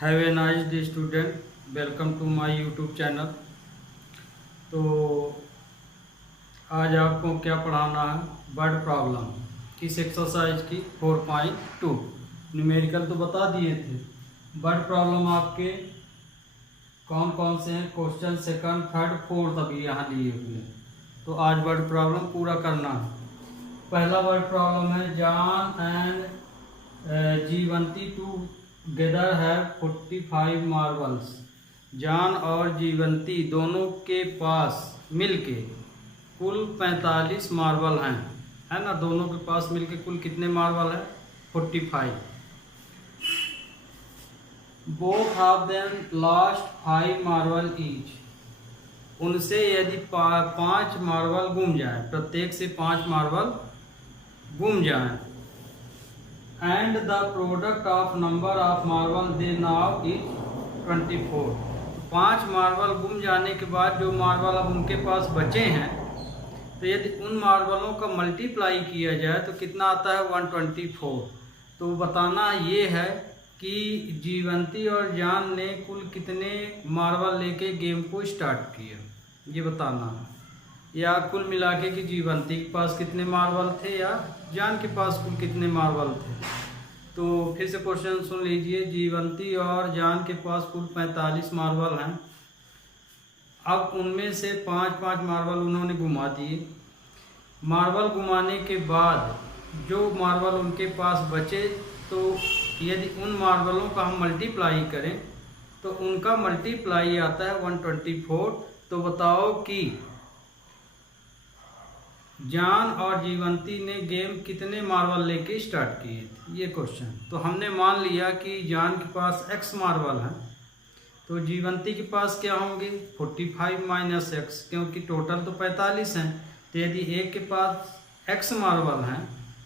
Have a nice day student, welcome to my YouTube channel. तो आज आपको क्या पढ़ाना है, वर्ड प्रॉब्लम किस एक्सरसाइज की 4.2। न्यूमेरिकल तो बता दिए थे, वर्ड प्रॉब्लम आपके कौन कौन से हैं, क्वेश्चन सेकंड थर्ड फोर्थ अभी यहाँ लिए हुए हैं। तो आज वर्ड प्रॉब्लम पूरा करना है। पहला वर्ड प्रॉब्लम है जॉन एंड जीवंती टुगेदर है 45 मार्बल्स। जॉन और जीवंती दोनों के पास मिलके कुल 45 मार्बल हैं, है ना। दोनों के पास मिलके कुल कितने मार्बल हैं? 45। Both of them last 5 marble each. उनसे यदि 5 मार्बल गुम जाए, प्रत्येक से 5 मार्बल गुम जाए, and the product of number of marble they now is 24। 5 marble गुम जाने के बाद जो मार्बल अब उनके पास बचे हैं, तो यदि उन मार्बलों का मल्टीप्लाई किया जाए तो कितना आता है? 124। तो बताना ये है कि जीवंती और जॉन ने कुल कितने मार्बल लेके गेम को स्टार्ट किया, ये बताना है। या कुल मिला के कि जीवंती के पास कितने मार्बल थे या जॉन के पास कुल कितने मार्बल थे। तो फिर से क्वेश्चन सुन लीजिए। जीवंती और जॉन के पास कुल 45 मार्बल हैं। अब उनमें से 5-5 मार्बल उन्होंने घुमा दिए। मार्बल घुमाने के बाद जो मार्बल उनके पास बचे, तो यदि उन मार्बलों का हम मल्टीप्लाई करें तो उनका मल्टीप्लाई आता है 124। तो बताओ कि जॉन और जीवंती ने गेम कितने मार्बल लेके स्टार्ट किए थे, ये क्वेश्चन। तो हमने मान लिया कि जॉन के पास x मार्बल हैं, तो जीवंती के पास क्या होंगे? 45 माइनस x, क्योंकि टोटल तो 45 हैं। तो यदि एक के पास x मार्बल हैं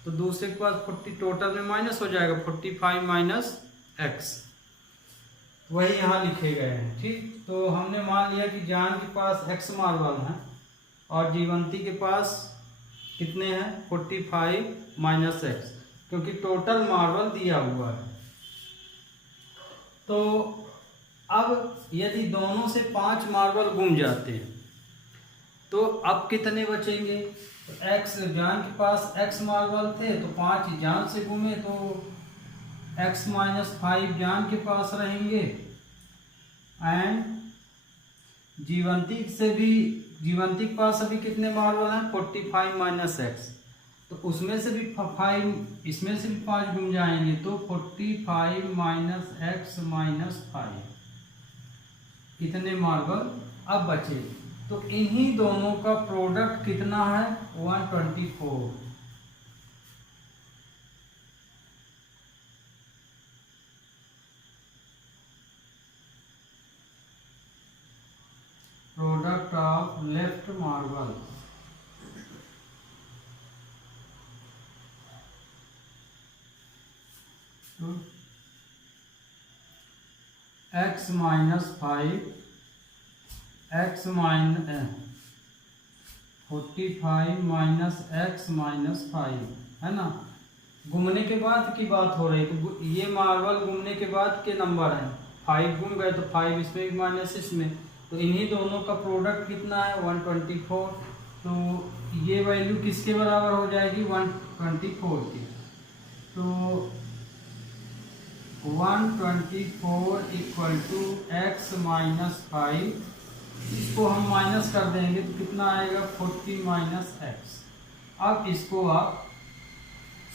तो दूसरे के पास 40, टोटल में माइनस हो जाएगा 45 माइनस x, वही यहाँ लिखे गए हैं। ठीक, तो हमने मान लिया कि जॉन के पास x मार्बल हैं और जीवंती के पास कितने हैं? 45 माइनस x, क्योंकि टोटल मार्बल दिया हुआ है। तो अब यदि दोनों से 5 मार्बल गुम जाते हैं तो अब कितने बचेंगे? तो x, जॉन के पास x मार्बल थे तो 5 जॉन से गुमे, तो x माइनस 5 जॉन के पास रहेंगे, एंड जीवंती के पास अभी कितने मार्बल हैं? 45 माइनस x। तो उसमें से भी 5, इसमें से भी 5 गुम जाएंगे, तो 45 माइनस x माइनस 5, कितने मार्बल अब बचे? तो इन्हीं दोनों का प्रोडक्ट कितना है? 124। Product of left marble x minus 5, x minus 45 minus x minus 5, है ना। घूमने के बाद की बात हो रही, तो ये मार्बल घूमने के बाद के नंबर हैं। 5 घूम गए तो 5 इसमें भी माइनस इसमें, तो इन्हीं दोनों का प्रोडक्ट कितना है? 124। तो ये वैल्यू किसके बराबर हो जाएगी? 124 की। तो 124 इक्वल टू x माइनस 5, इसको हम माइनस कर देंगे तो कितना आएगा? 40 माइनस x। अब इसको आप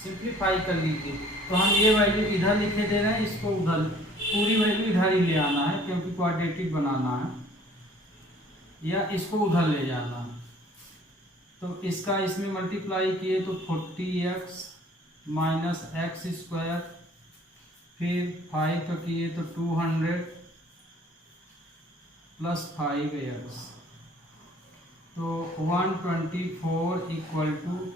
सिंप्लीफाई कर लीजिए। तो हम ये वैल्यू इधर लिखे दे रहे हैं, इसको उधर, पूरी वैल्यू इधर ही ले आना है क्योंकि क्वाड्रेटिक बनाना है, या इसको उधर ले जाना है। तो इसका इसमें मल्टीप्लाई किए तो 40x माइनस एक्स स्क्वायर, फिर 5 का किए तो 200 प्लस 5x। तो 124 equal to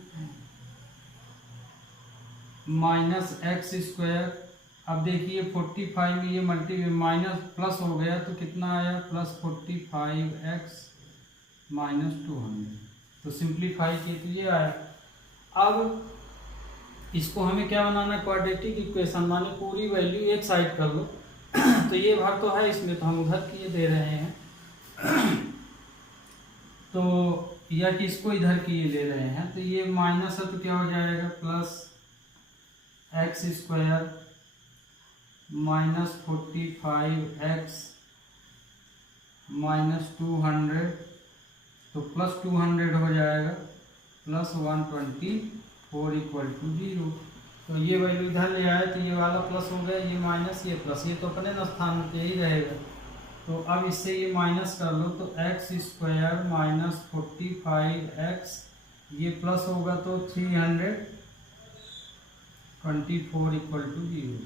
minus x square. अब देखिए 45 में ये मल्टी माइनस प्लस हो गया तो कितना आया? Plus 45x minus 200। तो सिंप्लीफाई किए तो ये आया। अब इसको हमें क्या बनाना? क्वाड्रेटिक इक्वेशन, माने पूरी वैल्यू एक साइड कर लो तो तो ये भर तो है इसमें, तो हम उधर किए दे रहे हैं तो या कि इसको इधर किए ले रहे हैं, तो ये माइनस है तो क्या हो जाएगा plus x square minus 45x minus 200, तो प्लस 200 हो जाएगा प्लस 124 इक्वल टू 0। तो ये वैल्यू इधर ले आए तो ये वाला प्लस हो गया, ये माइनस ये प्लस, ये तो अपने स्थान पे ही रहेगा। तो अब इससे ये माइनस कर लो तो एक्स स्क्वायर माइनस 45x ये प्लस होगा तो 324 इक्वल टू 0।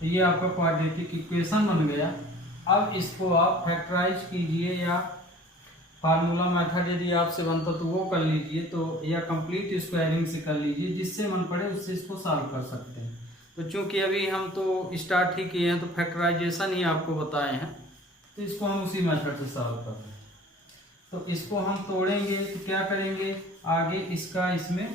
तो ये आपका क्वाड्रेटिक इक्वेशन बन गया। अब इसको आप फैक्टराइज कीजिए या फार्मूला मेथड यदि आपसे बनता तो वो कर लीजिए, तो या कंप्लीट स्क्वायरिंग से कर लीजिए, जिससे मन पड़े उससे इसको सॉल्व कर सकते हैं। तो चूंकि अभी हम तो स्टार्ट ही किए हैं तो फैक्टराइजेशन ही आपको बताए हैं, तो इसको हम उसी मेथड से सॉल्व कर रहे हैं। तो इसको हम तोड़ेंगे तो क्या करेंगे, आगे इसका इसमें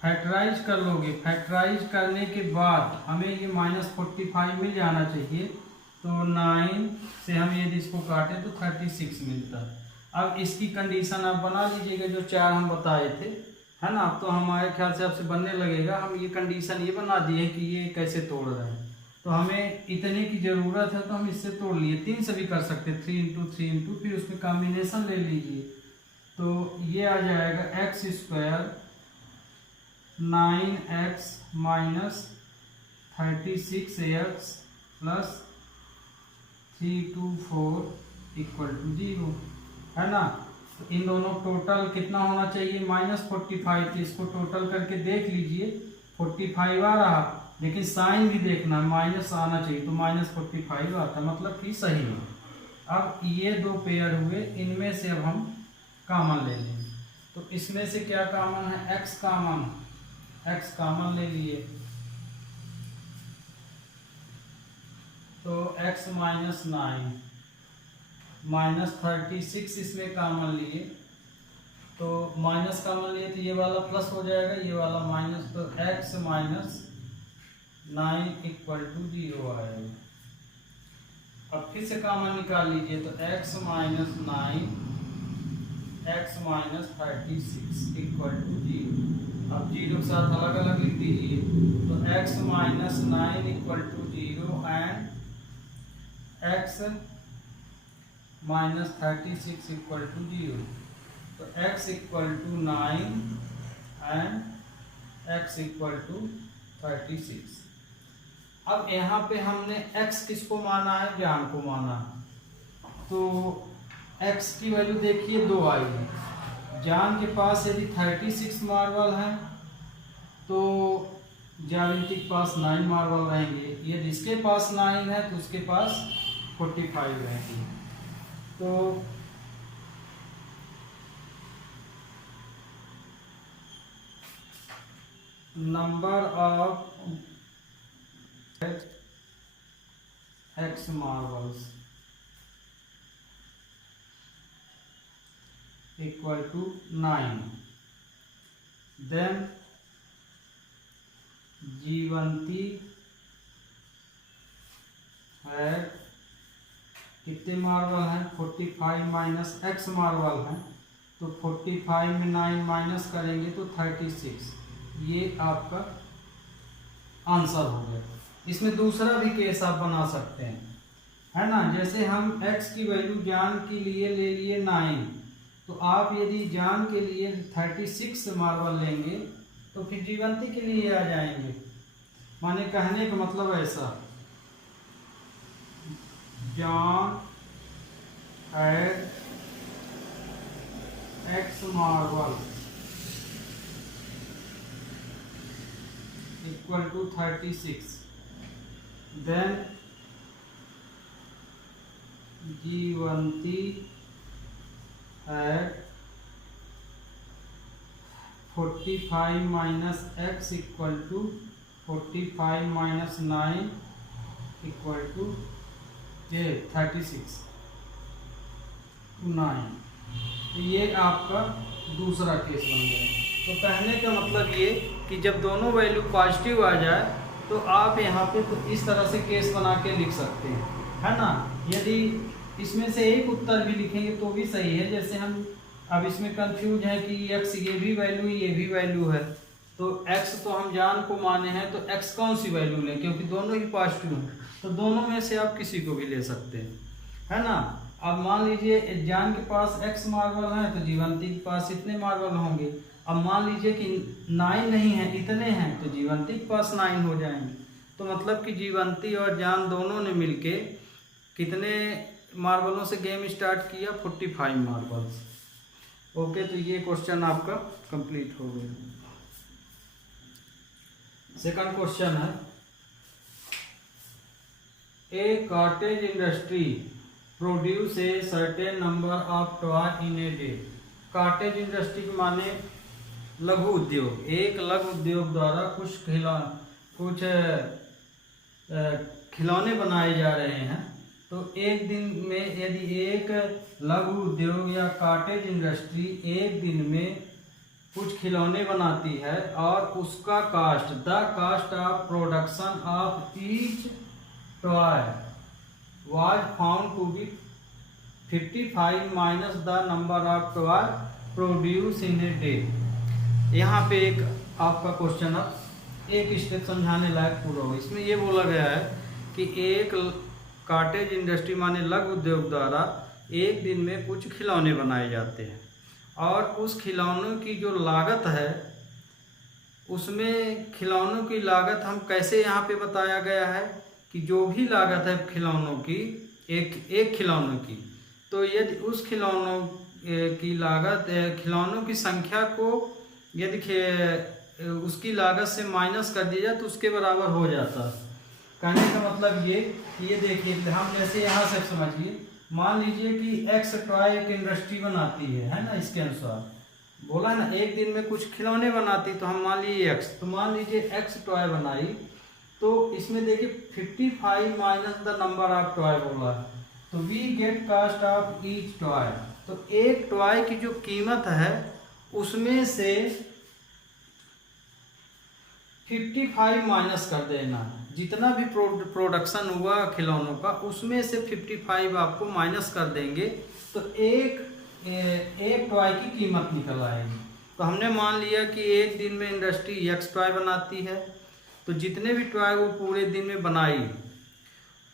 फैक्टराइज कर लोगे। फैक्टराइज करने के बाद हमें ये माइनस 45 मिल जाना चाहिए, तो 9 से हम यदि इसको काटें तो 36 मिलता है। अब इसकी कंडीशन आप बना लीजिएगा जो 4 हम बताए थे, है ना। अब तो हमारे ख्याल से आपसे बनने लगेगा। हम ये कंडीशन ये बना दिए कि ये कैसे तोड़ रहे हैं, तो हमें इतने की ज़रूरत है तो हम इससे तोड़ लिए। 3 से भी कर सकते, 3 × 3 × फिर उसमें कॉम्बिनेशन ले लीजिए, तो ये आ जाएगा x square 9x minus 36x plus 324 equal to 0, है ना। तो इन दोनों टोटल कितना होना चाहिए, माइनस 45, तो इसको टोटल करके देख लीजिए। 45 आ रहा, लेकिन साइन भी देखना, माइनस आना चाहिए, तो माइनस 45 आता, मतलब कि सही है। अब ये 2 पेयर हुए, इनमें से अब हम कॉमन ले लेंगे। तो इसमें से क्या कॉमन है, x कॉमन, x कॉमन ले लिए, तो x माइनस 9 माइनस 36 इसमें कॉमन लिए, तो माइनस कॉमन लिए तो ये वाला प्लस हो जाएगा, ये वाला माइनस, तो x माइनस 9 इक्वल टू 0 आएगा। अब फिर से कॉमन निकाल लीजिए, तो x minus 9 x minus 36 equal to 0। अब 0 के साथ अलग अलग लिख दीजिए, तो x minus 9 equal to 0 and x minus 36 equal to 0। तो x equal to 9 and x equal to 36। अब यहाँ पे हमने x किसको माना है, जान को माना है, तो x की वैल्यू देखिए 2 आई है। जान के पास यदि 36 मार्बल है तो जाविंती के पास 9 मार्बल रहेंगे, यदि इसके पास 9 है तो उसके पास 45 रहेंगे। तो number of x marbles equal to 9, then जीवंती है कितने मार्बल हैं, 45 माइनस x मार्बल हैं, तो 45 में 9 माइनस करेंगे तो 36, ये आपका आंसर हो गया। इसमें दूसरा भी केस आप बना सकते हैं, है ना। जैसे हम x की वैल्यू जान के लिए ले लिए 9, तो आप यदि जान के लिए 36 मार्बल लेंगे तो फिर जीवंती के लिए आ जाएंगे। माने कहने का मतलब ऐसा, जान एड x मार्बल इक्वल टू 36, देन जीवंती एट 45 minus x equal to 45 minus 9 equal to 36 9। तो ये आपका दूसरा केस बन गया। तो कहने का मतलब ये कि जब दोनों वैल्यू पॉजिटिव आ जाए तो आप यहाँ पे तो इस तरह से केस बना के लिख सकते हैं, है ना। यदि इसमें से एक उत्तर भी लिखेंगे तो भी सही है। जैसे हम अब इसमें कंफ्यूज है कि x ये भी वैल्यू ये भी वैल्यू है, तो x तो हम जान को माने हैं, तो x कौन सी वैल्यू लें, क्योंकि दोनों ही पॉजिटिव हैं, तो दोनों में से आप किसी को भी ले सकते हैं, है ना। अब मान लीजिए जान के पास x मार्बल है तो जीवंती के पास इतने मार्बल होंगे। अब मान लीजिए कि 9 नहीं है, इतने हैं, तो जीवंती के पास 9 हो जाएंगे। तो मतलब कि जीवंती और जान दोनों ने मिलके कितने मार्बलों से गेम स्टार्ट किया, 45 मार्बल्स। ओके, तो ये क्वेश्चन आपका कंप्लीट हो गया। सेकंड क्वेश्चन है, a cottage industry produce a certain number of toy in a day. Cottage industry के माने लघु उद्योग। एक लघु उद्योग द्वारा कुछ खिलौने बनाए जा रहे हैं। तो एक दिन में यदि एक लघु उद्योग या कॉटेज इंडस्ट्री एक दिन में कुछ खिलौने बनाती है और उसका cost, the cost of production of each toy was found to be 55 minus the number of toy produce in a day. यहाँ पे एक आपका क्वेश्चन अब एक स्टेप समझाने लायक पूरा हो। इसमें ये बोला गया है कि एक कॉटेज इंडस्ट्री माने लघु उद्योग द्वारा एक दिन में कुछ खिलौने बनाए जाते हैं और उस खिलौनों की जो लागत है, उसमें खिलौनों की लागत हम कैसे यहाँ पे बताया गया है कि जो भी लागत है खिलौनों की, एक खिलौनों की, तो यदि उस खिलौनों की लागत, खिलौनों की संख्या को यदि उसकी लागत से माइनस कर दिया जाए तो उसके बराबर हो जाता है। कहने का मतलब ये देखिए, हम जैसे यहाँ से समझिए, मान लीजिए कि एक्स टॉय एक इंडस्ट्री बनाती है ना, इसके अनुसार बोला है ना, एक दिन में कुछ खिलौने बनाती, तो हम मान लीजिए एक्स, तो मान लीजिए एक्स टॉय बनाई, तो इसमें देखिए 55 minus the number of toy बोला है, तो we get cost of each toy. तो एक टॉय की जो कीमत है उसमें से 55 माइनस कर देना, जितना भी प्रोडक्शन हुआ खिलौनों का उसमें से 55 आपको माइनस कर देंगे, तो एक टॉय की कीमत निकल आएगी। तो हमने मान लिया कि एक दिन में इंडस्ट्री एक्स टॉय बनाती है, तो जितने भी टॉय वो पूरे दिन में बनाई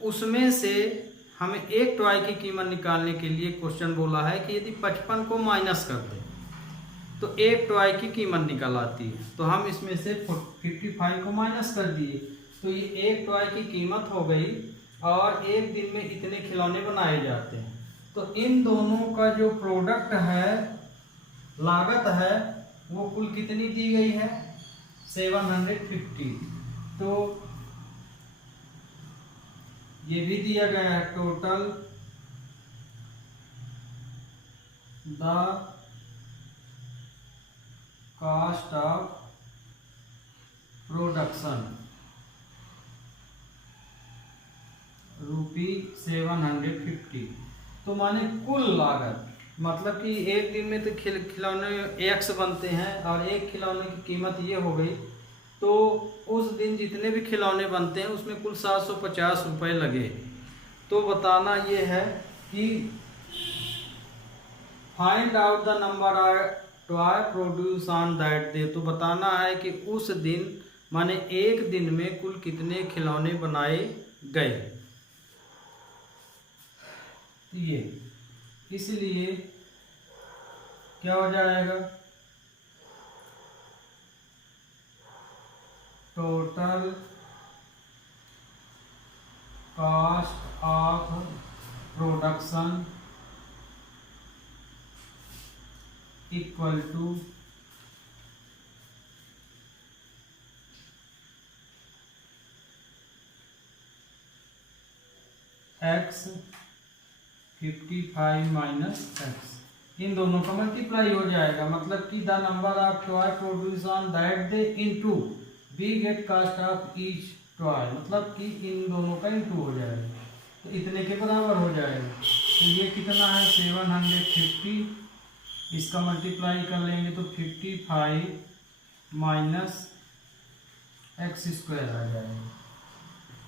उसमें से हमें एक टॉय की कीमत निकालने के लिए क्वेश्चन बोला है कि यदि 55 को माइनस कर दें तो एक टॉय की कीमत निकल आती है। तो हम इसमें से 55 को माइनस कर दिए, तो ये एक टॉय की कीमत हो गई और एक दिन में इतने खिलौने बनाए जाते हैं। तो इन दोनों का जो प्रोडक्ट है, लागत है, वो कुल कितनी दी गई है, 750। तो ये भी दिया गया है, total the cost of production ₹750। तो माने कुल लागत, मतलब कि एक दिन में तो खिलौने एक्स बनते हैं और एक खिलौने की कीमत ये हो गई, तो उस दिन जितने भी खिलौने बनते हैं उसमें कुल 750 रुपये लगे। तो बताना ये है कि find out the number of toy produce on that day. तो बताना है कि उस दिन माने एक दिन में कुल कितने खिलौने बनाए गए। ये इसलिए क्या हो जाएगा, total cost of production equal to x 55 minus x, इन दोनों का मल्टीप्लाई हो जाएगा, मतलब कि the number of toy produce on that day into we get cost of each toy, मतलब कि इन दोनों का इनटू हो जाएगा, तो इतने के बराबर हो जाएगा। तो ये कितना है 750, इसका मल्टीप्लाई कर लेंगे तो 55 माइनस एक्स स्क्वायर आ जाएगा,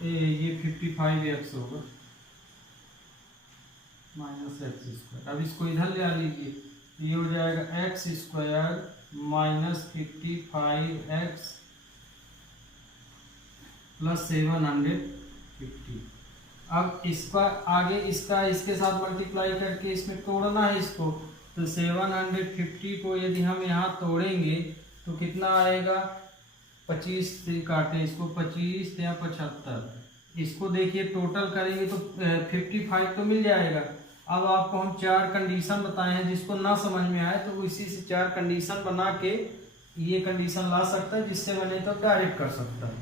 ये 55x होगा माइनस एक्स स्क्वायर। अब इसको इधर ले आ लीजिए, ये हो जाएगा x square minus 55x plus 750। अब इसका आगे इसका इसके साथ मल्टीप्लाई करके इसमें तोड़ना है इसको, तो 750 को यदि हम यहाँ तोड़ेंगे तो कितना आएगा, 25 से काटे इसको, 25 या 75, इसको देखिए टोटल करेंगे तो 55 तो मिल जाएगा। अब आपको हम 4 कंडीशन बताए हैं, जिसको ना समझ में आए तो इसी से 4 कंडीशन बना के ये कंडीशन ला सकता है, जिससे बने तो डायरेक्ट कर सकता है।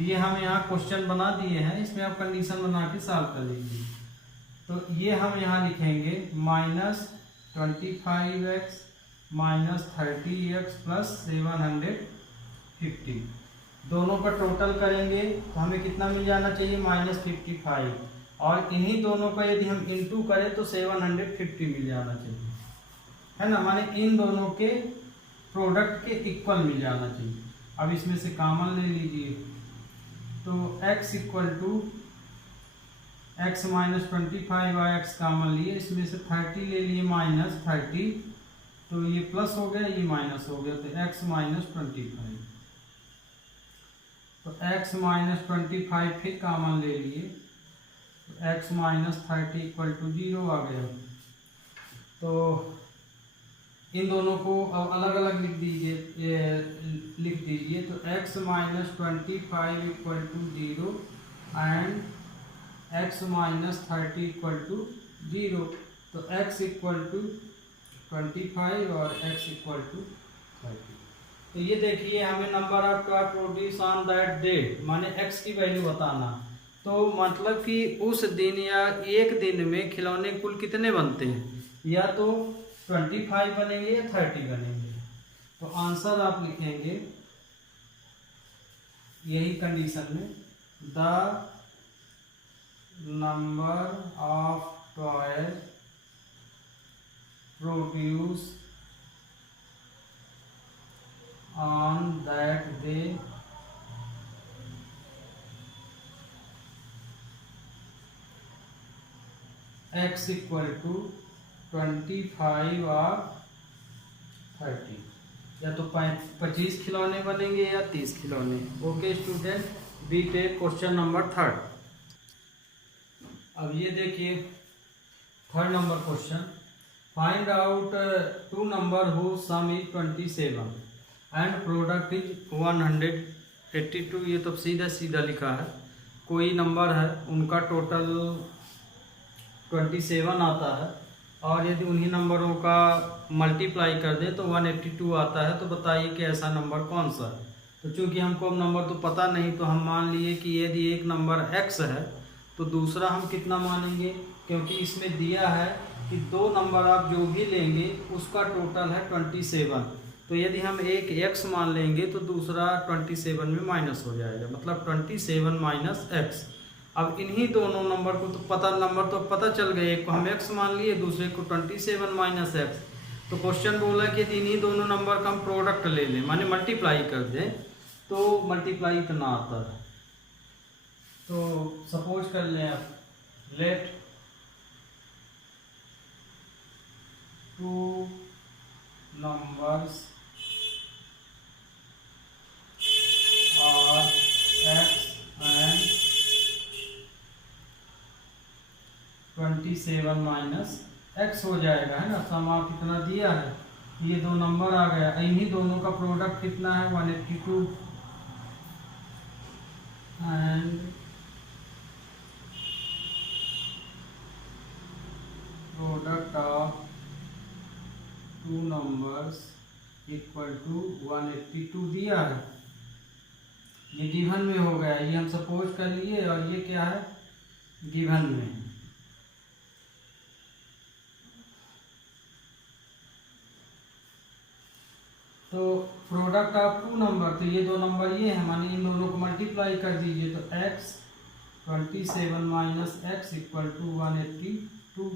ये हम यहाँ क्वेश्चन बना दिए हैं, इसमें आप कंडीशन बना के सॉल्व कर लीजिए। तो ये हम यहाँ लिखेंगे -25x माइनस 30x प्लस 750, दोनों का टोटल करेंगे तो हमें कितना मिल जाना चाहिए, -55, और इन्हीं दोनों का यदि हम इंटू करें तो 750 मिल जाना चाहिए, है ना, माने इन दोनों के प्रोडक्ट के इक्वल मिल जाना चाहिए। अब इसमें से कॉमन ले लीजिए, तो x equal to x minus 25 और x कॉमन लिए, इसमें से 30 ले लिए -30, तो ये प्लस हो गया, ये माइनस हो गया, तो x माइनस 25, तो x माइनस 25 फिर कॉमन ले लिए, तो x माइनस 30 इक्वल टू 0 आ गया। तो इन दोनों को अब अलग अलग लिख दीजिए, तो x minus 25 equal to 0 and x minus 30 equal to 0, तो x इक्वल टू 25 और x इक्वल टू 30। तो ये देखिए हमें number of toy produce on that date, माने x की वैल्यू बताना, तो मतलब कि उस दिन या एक दिन में खिलौने कुल कितने बनते हैं, या तो 25 बनेंगे या 30 बनेंगे। तो आंसर आप लिखेंगे यही कंडीशन में, the number of toys produce on that day x equal to 25 और 30, या तो 25 खिलौने बनेंगे या 30 खिलौने। Okay student, we take question number 3। अब ये देखिए 3rd number question, find out 2 number who sum is 27 and product is 182। ये तो सीधा सीधा लिखा है, कोई नंबर है उनका टोटल 27 आता है, और यदि उन्हीं नंबरों का मल्टीप्लाई कर दें तो 182 आता है, तो बताइए कि ऐसा नंबर कौन सा है। तो चूंकि हमको नंबर तो पता नहीं, तो हम मान लिए कि यदि एक नंबर x है तो दूसरा हम कितना मानेंगे, क्योंकि इसमें दिया है कि 2 नंबर आप जो भी लेंगे उसका टोटल है 27, तो यदि हम एक x मान लेंगे तो दूसरा 27 में माइनस हो जाएगा, मतलब 27 माइनस x। अब इन्हीं दोनों नंबर को तो पता चल गए, एक को हम x मान लिए, दूसरे को 27 माइनस x। तो क्वेश्चन बोला कि इन्हीं दोनों नंबर का हम प्रोडक्ट ले लें, माने मल्टीप्लाई कर दें, तो मल्टीप्लाई इतना आता है। तो सपोज कर लें आप, लेट 2 नंबर्स और x एंड 27 माइनस x हो जाएगा, है ना, सम आप कितना दिया है, ये 2 नंबर आ गया, इन्हीं दोनों का प्रोडक्ट कितना है 182 and product of 2 numbers equal to 182 दिया है, ये गिवन में हो गया, ये हम सपोज कर लिए, और ये क्या है गिवन में। तो प्रोडक्ट ऑफ 2 नंबर, तो ये 2 नंबर ये है, माने इन दोनों को मल्टीप्लाई कर दीजिए, तो x 27 minus x equal to 182,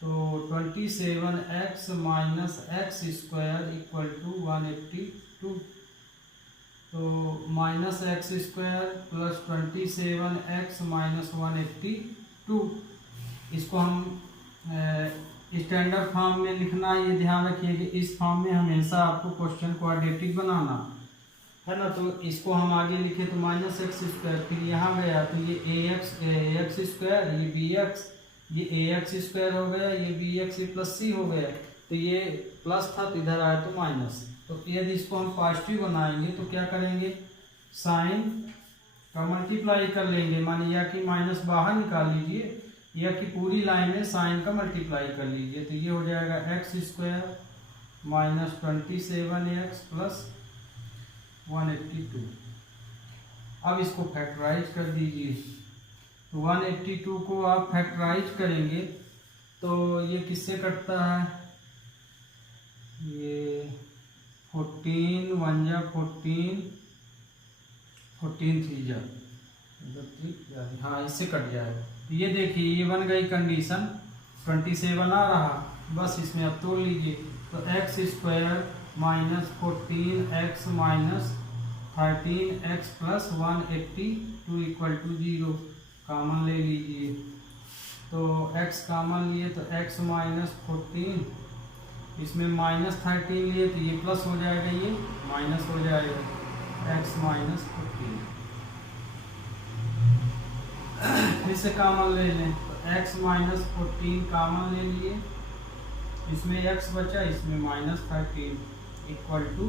तो 27x minus x square equal to 182, तो minus x square plus 27x minus 182। इसको हम स्टैंडर्ड फॉर्म में लिखना है। ये ध्यान रखिए कि इस फॉर्म में हमेशा आपको क्वेश्चन क्वाड्रेटिक बनाना है ना। तो इसको हम आगे लिखे तो माइनस एक्स स्क्वायर, फिर यहाँ गया तो ये एक्स स्क्वायर, ये बी एक्स, ये एक्स स्क्वायर हो गया, ये बी एक्स, ये प्लस सी हो गया। तो ये प्लस था तो इधर आया तो माइनस। तो यदि इसको हम पॉजिटिव बनाएंगे तो क्या करेंगे, साइन का मल्टीप्लाई कर लेंगे। मानिए या कि माइनस बाहर निकाल लीजिए या कि पूरी लाइन में साइन का मल्टीप्लाई कर लीजिए। तो ये हो जाएगा x square minus 27x plus 182। अब इसको फैक्टराइज कर दीजिए। तो 182 को आप फैक्टराइज करेंगे तो ये किससे कटता है, ये 14 1 जा 14, 14 3 जा, हाँ इससे कट जाएगा। तो ये देखिए ये बन गई कंडीशन, 27 आ रहा, बस इसमें अब तोड़ लीजिए। तो x square minus 14x minus 13x plus 182 equal to 0 common ले लीजिए। तो x कामन लिए तो x माइनस 14, इसमें माइनस 13 लिए तो ये प्लस हो जाएगा, ये माइनस हो जाएगा, x माइनस 14। फिर से कामन ले लें तो x माइनस 14 कामन ले लिए, इसमें x बचा, इसमें माइनस 13 इक्वल टू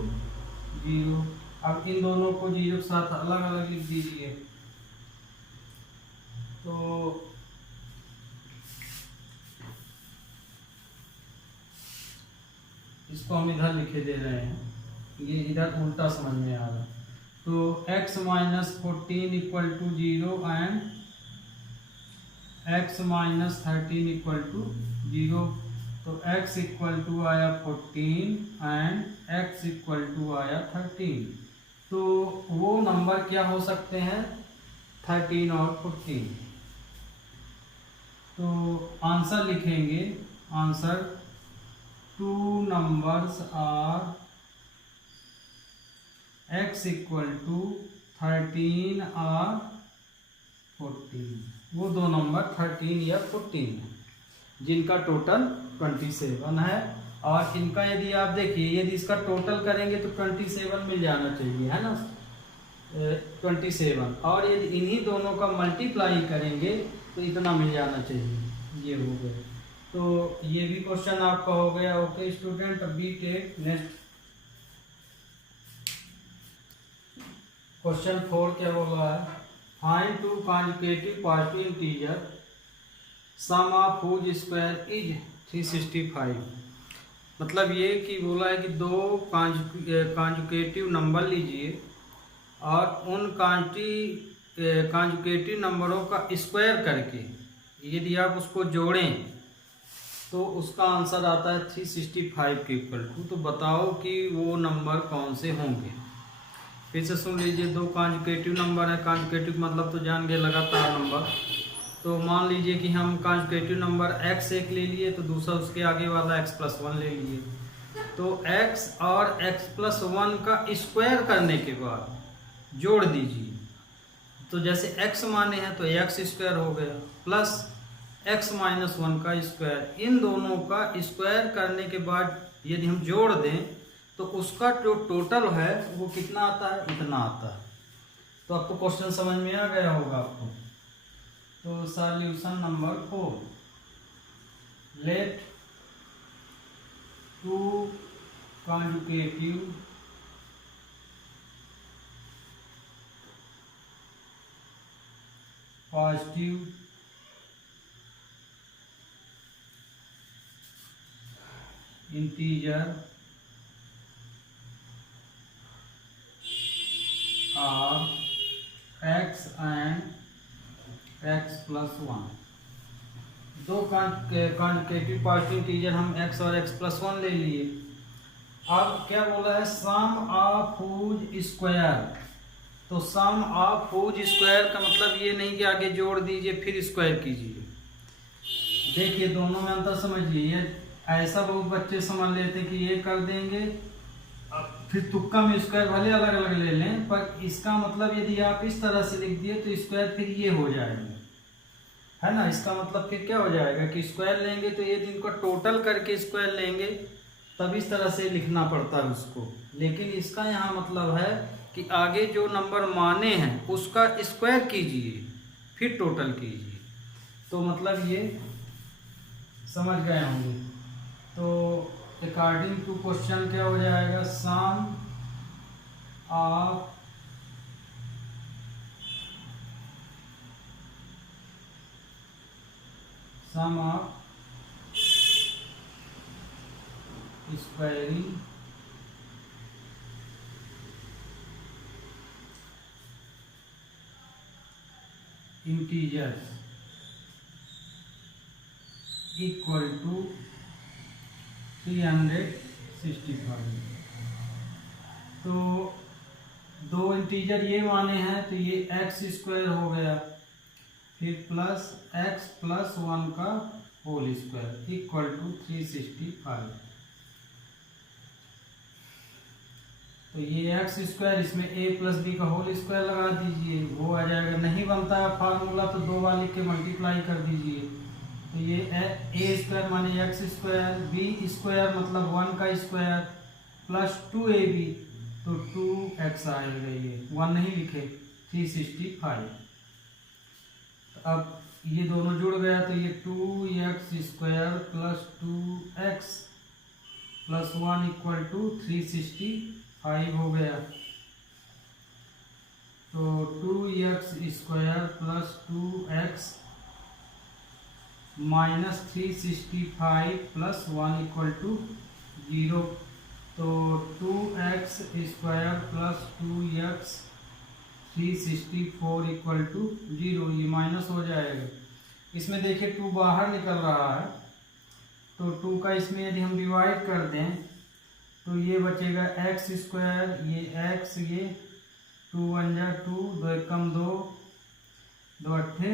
0। अब इन दोनों को 0 के साथ अलग अलग लिख दीजिए। तो इसको हम इधर लिखे दे रहे हैं, ये इधर उल्टा समझ में आ रहा। तो x minus 14 equal to 0 and x minus 13 equal to 0। तो x इक्वल टू आया 14 एंड x इक्वल टू आया 13। तो वो नंबर क्या हो सकते हैं, 13 और 14। तो आंसर लिखेंगे, answer 2 numbers are x equal to 13 और 14। वो दो नंबर 13 या 14 है जिनका टोटल 27 है। और इनका यदि आप देखिए, यदि इसका टोटल करेंगे तो 27 मिल जाना चाहिए, है ना, 27। और यदि इन्हीं दोनों का मल्टीप्लाई करेंगे तो इतना मिल जाना चाहिए, ये हो गया। तो ये भी क्वेश्चन आपका हो गया। ओके स्टूडेंट, अभी टेक नेक्स्ट क्वेश्चन 4 क्या बोला है, find 2 conjugative positive integer sum of whose square is 365। मतलब ये कि बोला है कि 2 कॉन्जुगेटिव नंबर लीजिए और उन कॉन्जुगेटिव नंबरों का स्क्वायर करके यदि आप उसको जोड़ें तो उसका आंसर आता है 365 के इक्वल टू। तो बताओ कि वो नंबर कौन से होंगे। फिर से सुन लीजिए, 2 कॉन्जुगेटिव नंबर है। कॉन्जुगेटिव मतलब तो जान गए लगातार नंबर। तो मान लीजिए कि हम कॉन्जुगेटिव नंबर x एक ले लिए तो दूसरा उसके आगे वाला x प्लस 1 ले लिए। तो x और x प्लस 1 का स्क्वायर करने के बाद जोड़ दीजिए। तो जैसे x माने हैं तो x स्क्वायर हो गया प्लस x माइनस 1 का स्क्वायर। इन दोनों का स्क्वायर करने के बाद यदि हम जोड़ दें तो उसका जो टोटल है वो कितना आता है, इतना आता है। तो आपको क्वेश्चन समझ में आ गया होगा आपको। तो solution number 4, let 2 conjugative positive integer are x and x plus 1। 2 conjugative positive integer हम x और x प्लस 1 ले लिए। अब क्या बोला है, सम ऑफ हुज स्क्वायर। तो सम ऑफ हुज स्क्वायर का मतलब ये नहीं कि आगे जोड़ दीजिए फिर स्क्वायर कीजिए। देखिए दोनों में अंतर समझिए। ऐसा बहुत बच्चे समझ लेते कि ये कर देंगे फिर तुक्का में स्क्वायर भले अलग अलग ले लें पर इसका मतलब यदि आप इस तरह से लिख दिए तो स्क्वायर फिर ये हो जाएगा, है ना। इसका मतलब फिर क्या हो जाएगा कि स्क्वायर लेंगे तो ये इनको टोटल करके स्क्वायर लेंगे, तब इस तरह से लिखना पड़ता है उसको। लेकिन इसका यहाँ मतलब है कि आगे जो नंबर माने हैं उसका स्क्वायर कीजिए फिर टोटल कीजिए। तो मतलब ये समझ गए होंगे। तो अकॉर्डिंग टू क्वेश्चन क्या हो जाएगा, sum of squaring integers equal to 365। तो दो इंटीजर ये माने हैं तो ये एक्स स्क्वायर हो गया, फिर प्लस एक्स प्लस 1 का होल स्क्वायर इक्वल टू 365। तो ये एक्स स्क्वायर, इसमें ए प्लस बी का होल स्क्वायर लगा दीजिए, वो आ जाएगा। नहीं बनता है फार्मूला तो दो वाले के मल्टीप्लाई कर दीजिए। तो ये ए स्क्वायर माने एक्स स्क्वायर, बी स्क्वायर मतलब 1 का स्क्वायर प्लस 2ab, तो 2x आएगा। ये 1 नहीं लिखे, 365। अब ये दोनों जुड़ गया तो ये 2x square plus 2x plus 1 equal to 365 हो गया। तो 2x square plus 2x minus 365 plus 1 equal to 0। तो 2x square plus 2x 364 equal to 0, ये माइनस हो जाएगा। इसमें देखिए 2 बाहर निकल रहा है, तो 2 का इसमें यदि हम डिवाइड कर दें तो ये बचेगा एक्स स्क्वायर, ये x, ये 2 1 जा 2, 2 एकम 2, 2 अट्ठे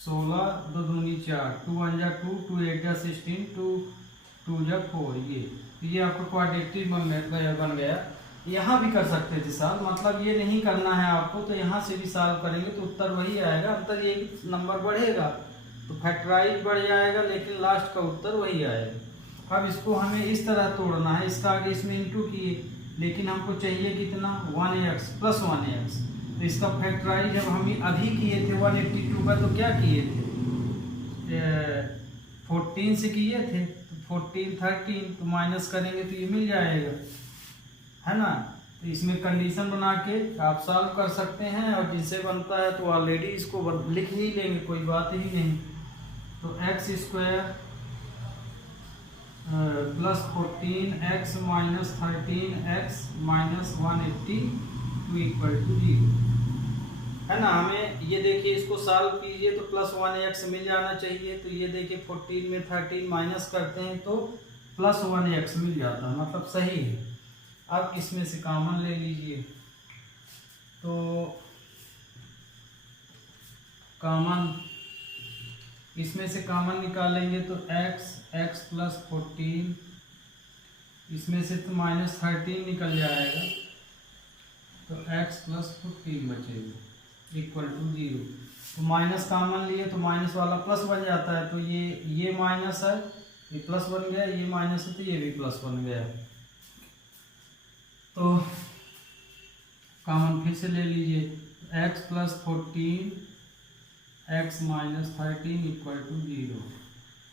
16, 2 दूनी 4, 2 1 जा 2, 2 8 जा 16, 2 2 जा 4। ये आपका क्वाड्रेटिक बन गया। यहाँ भी कर सकते थे सॉल्व, मतलब ये नहीं करना है आपको तो यहाँ से भी सॉल्व करेंगे तो उत्तर वही आएगा। अंतर ये नंबर बढ़ेगा तो फैक्टराइज बढ़ जाएगा, लेकिन लास्ट का उत्तर वही आएगा। अब इसको हमें इस तरह तोड़ना है, इसका आगे इसमें इंटू किए, लेकिन हमको चाहिए कितना 1x प्लस 1x। तो इसका फैक्टराइज जब हम अभी किए थे 182 का, तो क्या किए थे 14 से किए थे, तो 14 13 तो माइनस करेंगे तो ये मिल जाएगा, है ना। तो इसमें कंडीशन बना के आप सॉल्व कर सकते हैं, और जिससे बनता है तो ऑलरेडी इसको लिख ही लेंगे, कोई बात ही नहीं। तो x square plus 14x minus 13x minus 182 equal to 0, है ना। हमें ये देखिए इसको सॉल्व कीजिए तो प्लस 1x मिल जाना चाहिए। तो ये देखिए 14 में 13 माइनस करते हैं तो प्लस 1x मिल जाता है, मतलब सही है। अब इसमें से कॉमन ले लीजिए, तो कॉमन इसमें से कॉमन निकालेंगे तो x प्लस 14, इसमें से तो माइनस 13 निकल जाएगा, तो x प्लस 14 बचेगा इक्वल टू 0। तो माइनस कॉमन लिए तो माइनस वाला प्लस बन जाता है, तो ये माइनस है, ये प्लस बन गया, ये माइनस है तो ये भी प्लस बन गया। तो कॉमन फिर से ले लीजिए, x plus 14 x minus 13 equal to 0।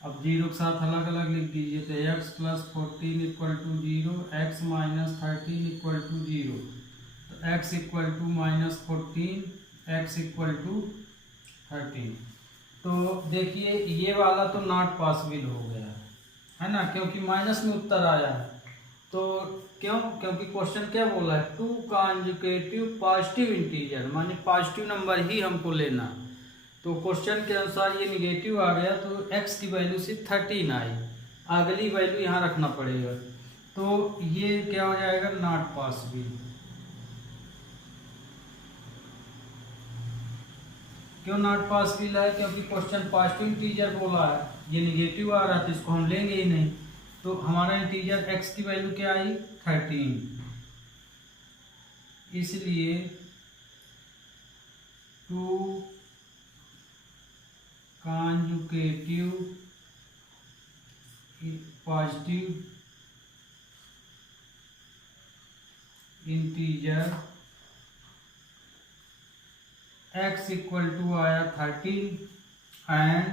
अब 0 के साथ अलग अलग लिख दीजिए, तो x plus 14 equal to 0, x minus 13 equal to 0। तो x equal to minus 14, x equal to 13। तो देखिए ये वाला तो नॉट पॉसिबल हो गया, है ना, क्योंकि माइनस में उत्तर आया है। तो क्यों? क्योंकि क्वेश्चन क्या बोला है, 2 कॉन्जुगेटिव पॉजिटिव इंटीजर, माने पॉजिटिव नंबर ही हमको लेना। तो क्वेश्चन के अनुसार ये निगेटिव आ गया, तो x की वैल्यू सिर्फ 13 आई, अगली वैल्यू यहाँ रखना पड़ेगा। तो ये क्या हो जाएगा, नॉट पॉसिबल। क्यों नॉट पॉसिबल है? क्योंकि क्वेश्चन पॉजिटिव इंटीजर बोला है, ये निगेटिव आ रहा है तो इसको हम लेंगे ही नहीं। तो हमारा इंटीजर x की वैल्यू क्या आई, 13। इसलिए 2 conjugative positive integer x equal to आया 13 एंड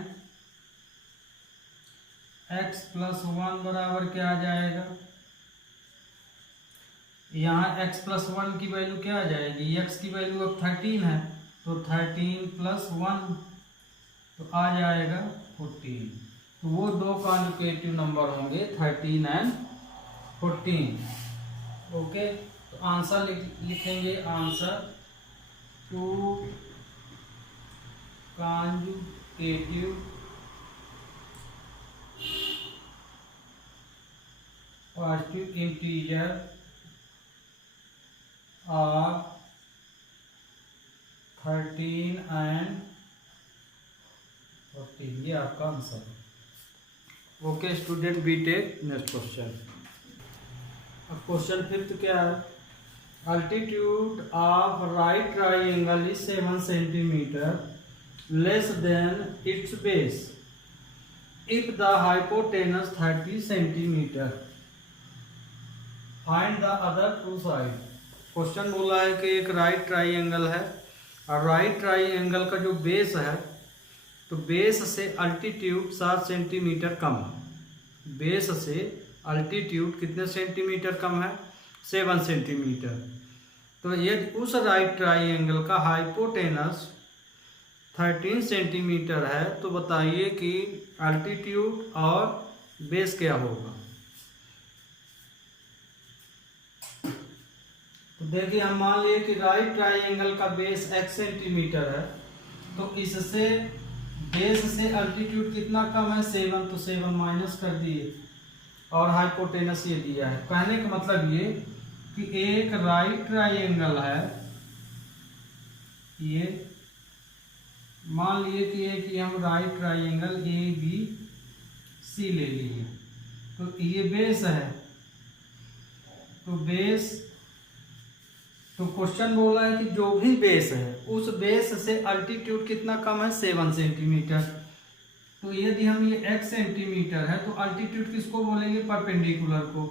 x प्लस 1 बराबर क्या आ जाएगा, यहाँ x प्लस 1 की वैल्यू क्या आ जाएगी, x की वैल्यू अब 13 है तो 13 प्लस 1 तो आ जाएगा 14। तो वो दो कॉन्जुगेटिव नंबर होंगे 13 एंड 14। ओके, तो आंसर लिखेंगे, answer 2 conjugative positive integer are 13 and 14, ये आपका आंसर है। Okay student, we take next question. अब क्वेश्चन फिफ्थ क्या है, altitude of right triangle is 7 centimetre less than its base if the hypotenuse 30 centimetre, find the other two side. Question बोला है कि एक राइट ट्राइंगल है और राइट ट्राइंगल का जो बेस है तो बेस से अल्टीट्यूड 7 सेंटीमीटर कम है। बेस से अल्टीट्यूड कितने सेंटीमीटर कम है, 7 सेंटीमीटर। तो यदि उस राइट ट्राइंगल का हाइपोटेनस 13 सेंटीमीटर है तो बताइए कि अल्टीट्यूड और बेस क्या होगा। तो देखिए, हम मान लिए कि राइट ट्राइंगल का बेस x सेंटीमीटर है तो इससे बेस से अल्टीट्यूड कितना कम है, 7, तो 7 माइनस कर दिए और हाइपोटेनस ये दिया है। कहने का मतलब ये कि एक राइट ट्राइंगल है, ये मान लिए कि एक हम right triangle A B C ले लिए, तो ये बेस है। तो बेस, तो क्वेश्चन बोला है कि जो भी बेस है उस बेस से अल्टीट्यूड कितना कम है, 7 सेंटीमीटर। तो यदि हम ये x सेंटीमीटर है तो अल्टीट्यूड किसको बोलेंगे, परपेंडिकुलर को।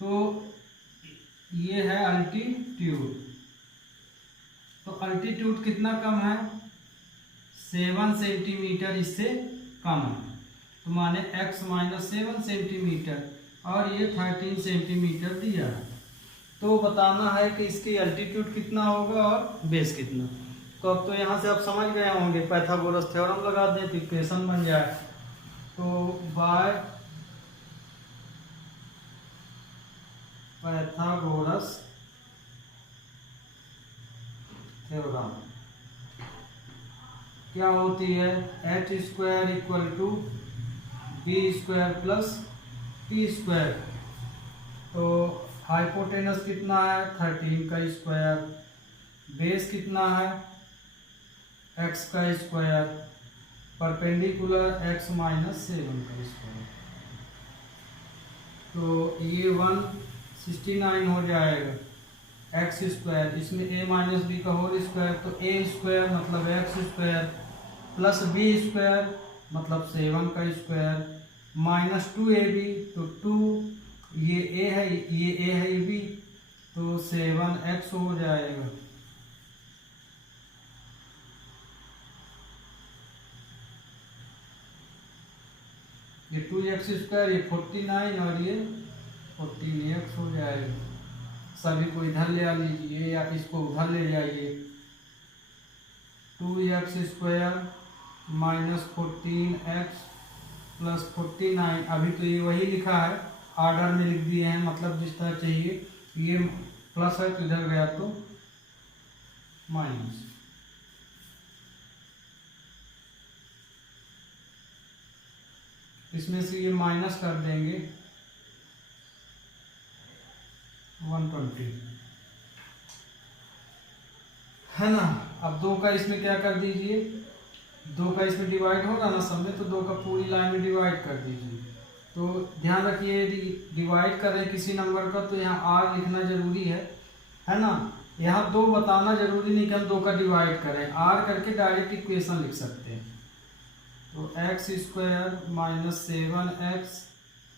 तो ये है अल्टीट्यूड, तो अल्टीट्यूड कितना कम है, 7 सेंटीमीटर इससे कम है। तो माने x माइनस 7 सेंटीमीटर और ये 13 सेंटीमीटर दिया है। तो बताना है कि इसकी अल्टीट्यूड कितना होगा और बेस कितना। तो अब तो यहाँ से आप समझ गए होंगे, पाइथागोरस थ्योरम लगा दें तो इक्वेशन बन जाए। तो बाय पाइथागोरस थ्योरम क्या होती है, H square equal to B square plus T square. तो हाइपोटेनस कितना है, 13 का स्क्वायर, बेस कितना है, x का स्क्वायर, परपेंडिकुलर x माइनस 7 का स्क्वायर। तो ये 169 हो जाएगा, x स्क्वायर, इसमें a माइनस बी का होल स्क्वायर, तो a स्क्वायर मतलब x square plus b square मतलब 7 का स्क्वायर माइनस 2ab, तो 2 ये a है, ये a है, ये b, तो 7x हो जाएगा। ये 2x स्क्वायर, ये 49 और ये 14x हो जाएगा। सभी को इधर ले आ लीजिए या इसको उधर ले जाइए। 2x square minus 14x plus 49, अभी तो ये वही लिखा है, ऑर्डर में लिख दिए हैं, मतलब जिस तरह चाहिए। ये प्लस है तो इधर गया तो माइनस। इसमें से ये माइनस कर देंगे 120, है ना। अब 2 का इसमें क्या कर दीजिए, 2 का इसमें डिवाइड होगा ना सब में, तो 2 का पूरी लाइन में डिवाइड कर दीजिए। तो ध्यान रखिए, यदि डिवाइड कर रहे हैं किसी नंबर का तो यहाँ r लिखना जरूरी है ना। यहाँ 2 बताना जरूरी नहीं कि हम 2 का डिवाइड करें, r करके डायरेक्ट इक्वेशन लिख सकते हैं। तो x square minus 7x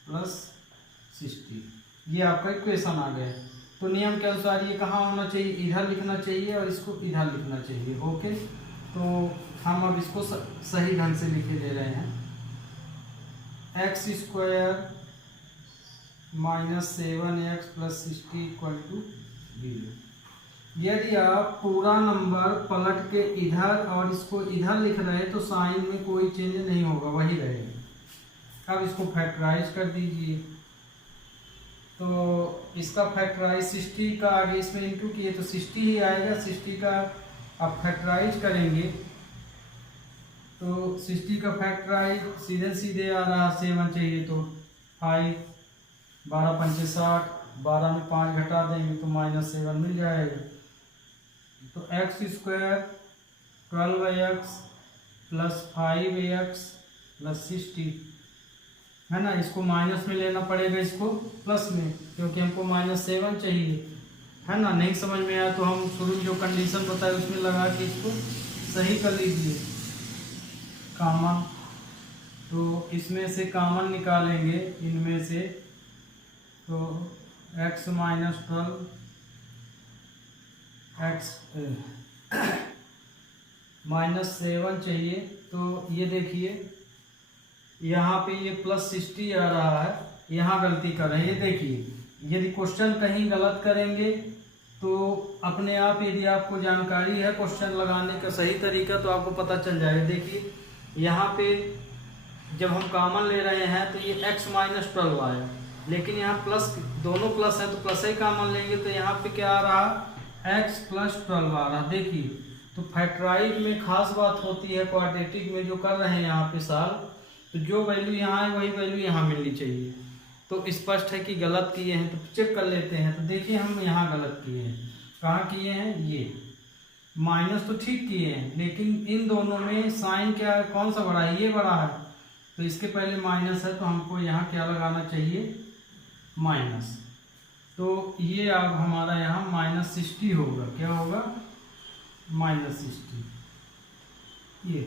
plus 60, ये आपका इक्वेशन आ गया। तो नियम के अनुसार ये कहाँ होना चाहिए, इधर लिखना चाहिए और इसको इधर लिखना चाहिए। ओके, तो हम अब इसको सही ढंग से लिखे दे रहे हैं। x square minus 7x plus 60 equal to 0। यदि आप पूरा नंबर पलट के इधर और इसको इधर लिख रहे हैं तो साइन में कोई चेंज नहीं होगा, वही रहेगा। अब इसको फैक्टराइज कर दीजिए, तो इसका फैक्टराइज 60 का आगे इसमें इंटू किए तो 60 ही आएगा। 60 का आप फैक्टराइज करेंगे तो 60 का फैक्टराइज सीधे सीधे आ रहा, 7 चाहिए तो 5, 12 पंचे 60, 12 में 5 घटा देंगे तो -7 मिल जाएगा। तो x square 12x plus 5x plus 60 है ना, इसको माइनस में लेना पड़ेगा, इसको प्लस में, क्योंकि हमको -7 चाहिए है ना। नहीं समझ में आया तो हम शुरू में जो कंडीशन बताए उसमें लगा के इसको सही कर लीजिए। कामन, तो इसमें से कामन निकालेंगे इनमें से, तो x माइनस 12 x -7 चाहिए। तो ये देखिए यहाँ पे ये प्लस 60 आ रहा है, यहाँ गलती कर रहे हैं। ये देखिए यदि क्वेश्चन कहीं गलत करेंगे तो अपने आप, यदि आपको जानकारी है क्वेश्चन लगाने का सही तरीका तो आपको पता चल जाएगा। देखिए यहाँ पे जब हम कॉमन ले रहे हैं तो ये x माइनस 12 आया, लेकिन यहाँ प्लस, दोनों प्लस है तो प्लस ही कॉमन लेंगे तो यहाँ पे क्या आ रहा, x प्लस 12 आ रहा। देखिए तो फैक्टराइज में खास बात होती है, क्वाड्रेटिक में जो कर रहे हैं यहाँ पे साल, तो जो वैल्यू यहाँ है वही वैल्यू यहाँ मिलनी चाहिए। तो स्पष्ट है कि गलत किए हैं, तो चेक कर लेते हैं। तो देखिए हम यहाँ गलत किए हैं, कहाँ किए हैं, ये माइनस तो ठीक किए हैं, लेकिन इन दोनों में साइन क्या है, कौन सा बड़ा है, ये बड़ा है, तो इसके पहले माइनस है तो हमको यहाँ क्या लगाना चाहिए, माइनस। तो ये अब हमारा यहाँ -60 होगा, क्या होगा, -60 ये।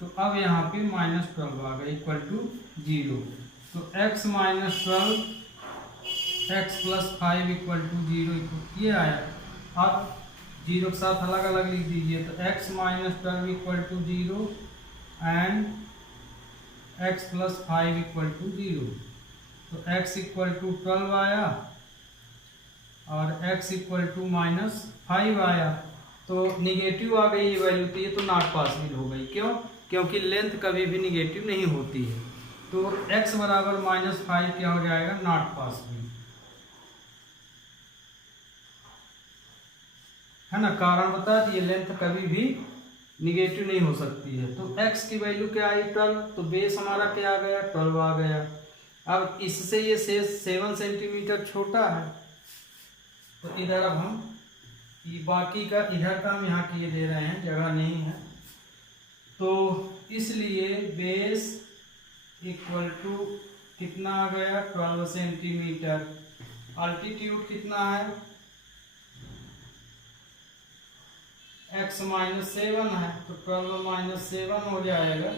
तो अब यहाँ पे -12 आ गया इक्वल टू 0। तो x minus 12 x plus 5 equal to 0 ये आया। अब 0 के साथ अलग अलग लिख दीजिए, तो x minus 12 equal to 0 and x plus 5 equal to 0। तो x इक्वल टू 12 आया और x इक्वल टू -5 आया। तो निगेटिव आ गई ये वैल्यू, तो ये तो नॉट पॉसिबल हो गई। क्यों, क्योंकि लेंथ कभी भी निगेटिव नहीं होती है। तो x बराबर -5 क्या हो जाएगा, नॉट पॉसिबल है ना। कारण बता दिए, लेंथ कभी भी निगेटिव नहीं हो सकती है। तो x की वैल्यू क्या आई, 12, तो बेस हमारा क्या आ गया, 12 आ गया। अब इससे ये 7 सेंटीमीटर छोटा है, तो इधर अब हम बाकी का इधर का हम यहाँ किए दे रहे हैं, जगह नहीं है, तो इसलिए बेस इक्वल टू कितना आ गया, 12 सेंटीमीटर। अल्टीट्यूड कितना है, x -7 है, तो 12 -7 हो जाएगा,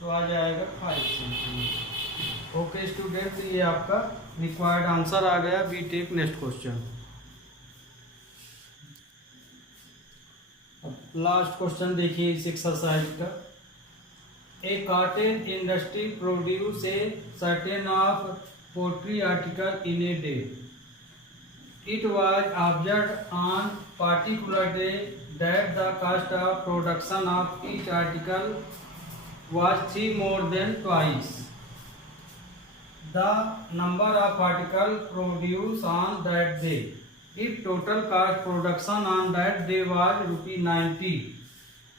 तो आ जाएगा 5 सेंटीमीटर। ओके स्टूडेंट, तो ये आपका रिक्वायर्ड आंसर आ गया। We take next question. Last question देखिए इस एक्सरसाइज का। A cotton industry produce a certain of poultry article in a day. It was observed on particular day that the cost of production of each article was 3 more than twice the number of articles produced on that day. If total cost production on that day was ₹90,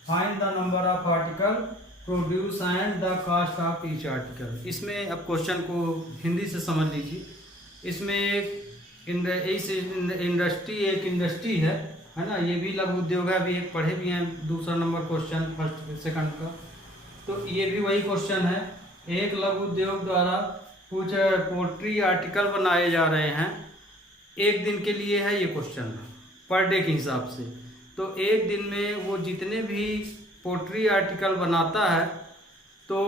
find the number of articles produced and the cost of each article. इसमें अब question को हिंदी से समझ लीजिए। इसमें एक industry, एक industry है ना, ये भी लघु उद्योग है, अभी एक पढ़े भी हैं, दूसरा नंबर क्वेश्चन फर्स्ट सेकंड का। तो ये भी वही क्वेश्चन है। एक लघु उद्योग द्वारा कुछ पोल्ट्री आर्टिकल बनाए जा रहे हैं, एक दिन के लिए है ये क्वेश्चन। पर डे के हिसाब से। तो एक दिन में वो जितने भी पोल्ट्री आर्टिकल बनाता है तो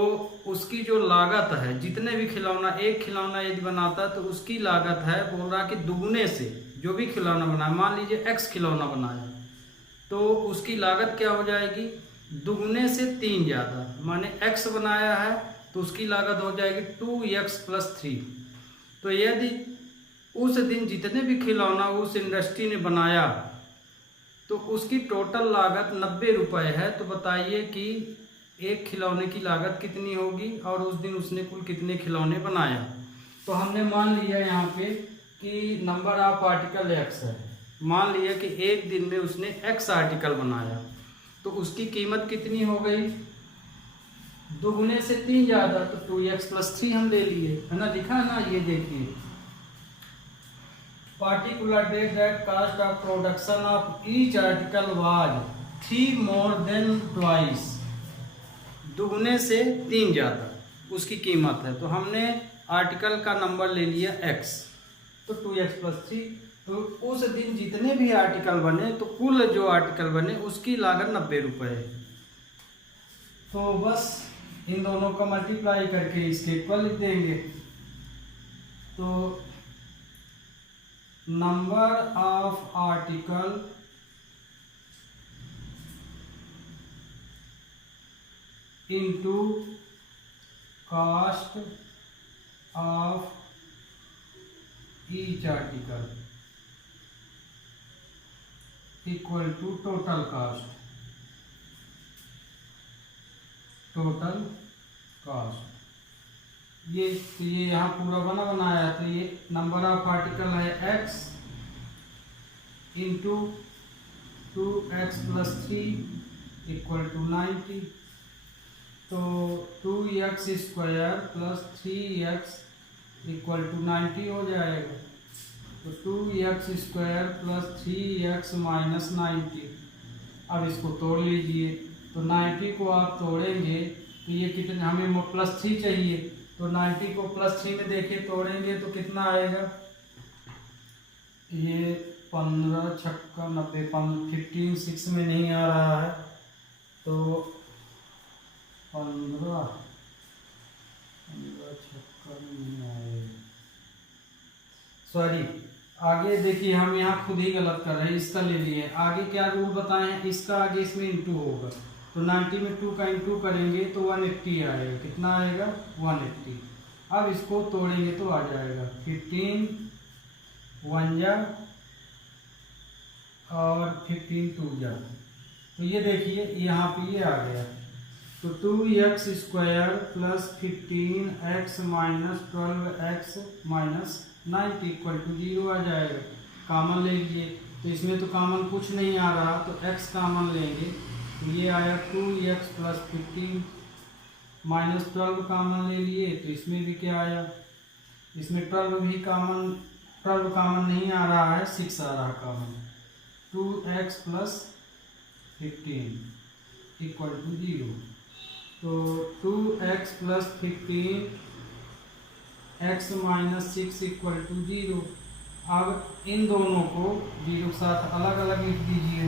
उसकी जो लागत है, जितने भी खिलौना, एक खिलौना यदि बनाता है तो उसकी लागत है, बोल रहा कि दुगने से, जो भी खिलौना बनाया, मान लीजिए एक्स खिलौना बनाया तो उसकी लागत क्या हो जाएगी, दुगने से 3 ज़्यादा, माने एक्स बनाया है तो उसकी लागत हो जाएगी 2x + 3। तो यदि उस दिन जितने भी खिलौना उस इंडस्ट्री ने बनाया तो उसकी टोटल लागत 90 रुपये है, तो बताइए कि एक खिलौने की लागत कितनी होगी और उस दिन उसने कुल कितने खिलौने बनाया। तो हमने मान लिया यहाँ पे कि नंबर ऑफ आर्टिकल x है, मान लिया कि एक दिन में उसने x आर्टिकल बनाया तो उसकी कीमत कितनी हो गई, दुगने से 3 ज़्यादा, तो 2x + 3 हम ले लिए, है ना, लिखा है ना, ये देखिए, particular date that cost of production of each article was 3 more than twice, दुगने से 3 ज़्यादा उसकी कीमत है। तो हमने आर्टिकल का नंबर ले लिया x, तो 2x + 3, तो उस दिन जितने भी आर्टिकल बने तो कुल जो आर्टिकल बने उसकी लागत 90 रुपये है। तो बस इन दोनों का मल्टीप्लाई करके इसके इक्वल लिख देंगे। तो number of article into cost of each article equal to total cost, total cost. ये तो ये यहाँ पूरा बनाया है, तो ये नंबर ऑफ आर्टिकल है x into 2x + 3 equal to 90, तो 2x² + 3x इक्वल टू 90 हो जाएगा। तो 2x² + 3x - 90, अब इसको तोड़ लीजिए, तो 90 को आप तोड़ेंगे तो ये कितने, हमें +3 चाहिए, तो 90 को +3 में देखिए तोड़ेंगे तो कितना आएगा, ये 15 छक्का 90, 15 6 में नहीं आ रहा है, तो 15 छक्का नहीं आएगा, सॉरी, आगे देखिए हम यहाँ खुद ही गलत कर रहे हैं, इसका ले लिए, आगे क्या रूल बताए हैं, इसका आगे इसमें इंटू होगा, तो 90 में 2 का इंटू करेंगे तो 180 आएगा, कितना आएगा 180। अब इसको तोड़ेंगे तो आ जाएगा 15 1 जा और 15 2 जा, तो ये देखिए यहाँ पे ये आ गया, तो 2x² + 15x - 12x - 90 equal to 0 आ जाएगा। कॉमन ले लिए, तो इसमें तो कॉमन कुछ नहीं आ रहा, तो x कॉमन लेंगे, तो ये आया 2x + 15 - 12 कॉमन ले लिए, तो इसमें भी क्या आया, इसमें 12 भी कॉमन, 12 कॉमन नहीं आ रहा है, 6 आ रहा कॉमन, 2x + 15 इक्वल टू 0, तो 2x + 15 x - 6 इक्वल टू 0। अब इन दोनों को 0 के साथ अलग अलग लिख दीजिए,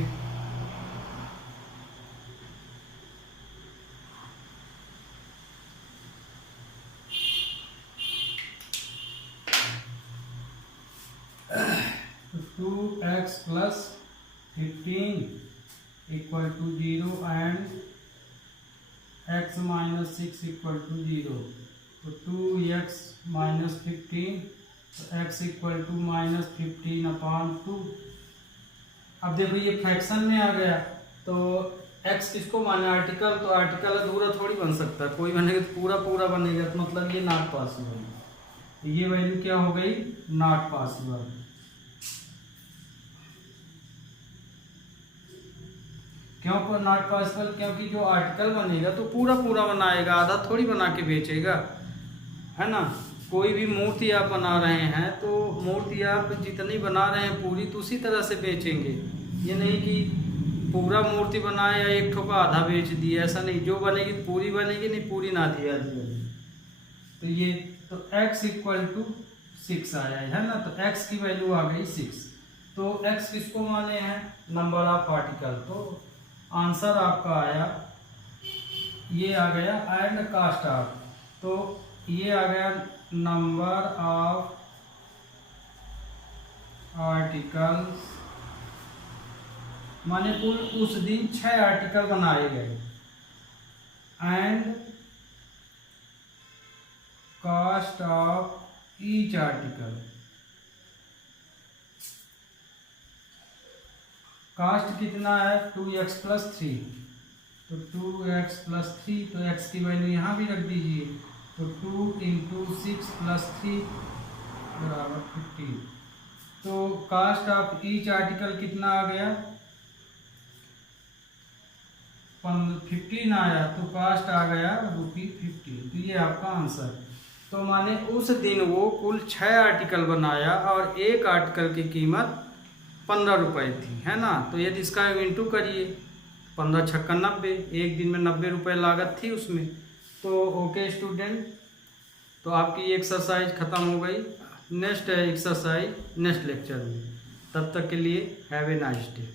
तो 2x + 15 equal to 0 and x - 6 equal to 0, तो 2x - 15, तो x इक्वल टू -15/2। अब देखो ये फ्रैक्शन में आ गया, तो x किसको माने, आर्टिकल, तो आर्टिकल अधूरा थोड़ी बन सकता है, कोई बनेगा तो पूरा पूरा बनेगा, तो मतलब ये नॉट पॉसिबल, तो ये वैल्यू क्या हो गई, नॉट पॉसिबल। क्यों नॉट पॉसिबल, क्योंकि जो आर्टिकल बनेगा तो पूरा पूरा बनाएगा, आधा थोड़ी बना के बेचेगा, है ना। कोई भी मूर्ति आप बना रहे हैं तो मूर्ति आप जितनी बना रहे हैं पूरी, तो उसी तरह से बेचेंगे, ये नहीं कि पूरा मूर्ति बनाए या एक ठोका आधा बेच दिया, ऐसा नहीं, जो बनेगी पूरी बनेगी, नहीं पूरी ना दिया बनेगी। तो ये तो x इक्वल टू 6 आया है ना, तो x की वैल्यू आ गई 6। तो x किसको माने हैं, नंबर ऑफ आर्टिकल। तो आंसर आपका आया, ये आ गया एंड कास्ट ऑफ, तो ये आ गया नंबर ऑफ आर्टिकल्स, माने कुल उस दिन 6 आर्टिकल बनाए गए, and cost of each article, cost कितना है 2x + 3, तो 2x + 3, तो x की वैल्यू यहाँ भी रख दीजिए, तो 2 × 6 + 3 = 15। तो कास्ट ऑफ ईच आर्टिकल कितना आ गया 15 आया, तो कास्ट आ गया ₹15। तो ये आपका आंसर। तो माने उस दिन वो कुल 6 आर्टिकल बनाया और एक आर्टिकल की कीमत 15 रुपये थी, है ना। तो यदि इसका इंटू करिए, 15 × 6 = 90, एक दिन में 90 रुपये लागत थी उसमें। तो ओके स्टूडेंट, तो आपकी एक्सरसाइज ख़त्म हो गई। नेक्स्ट एक्सरसाइज नेक्स्ट लेक्चर में, तब तक के लिए हैव ए नाइस डे।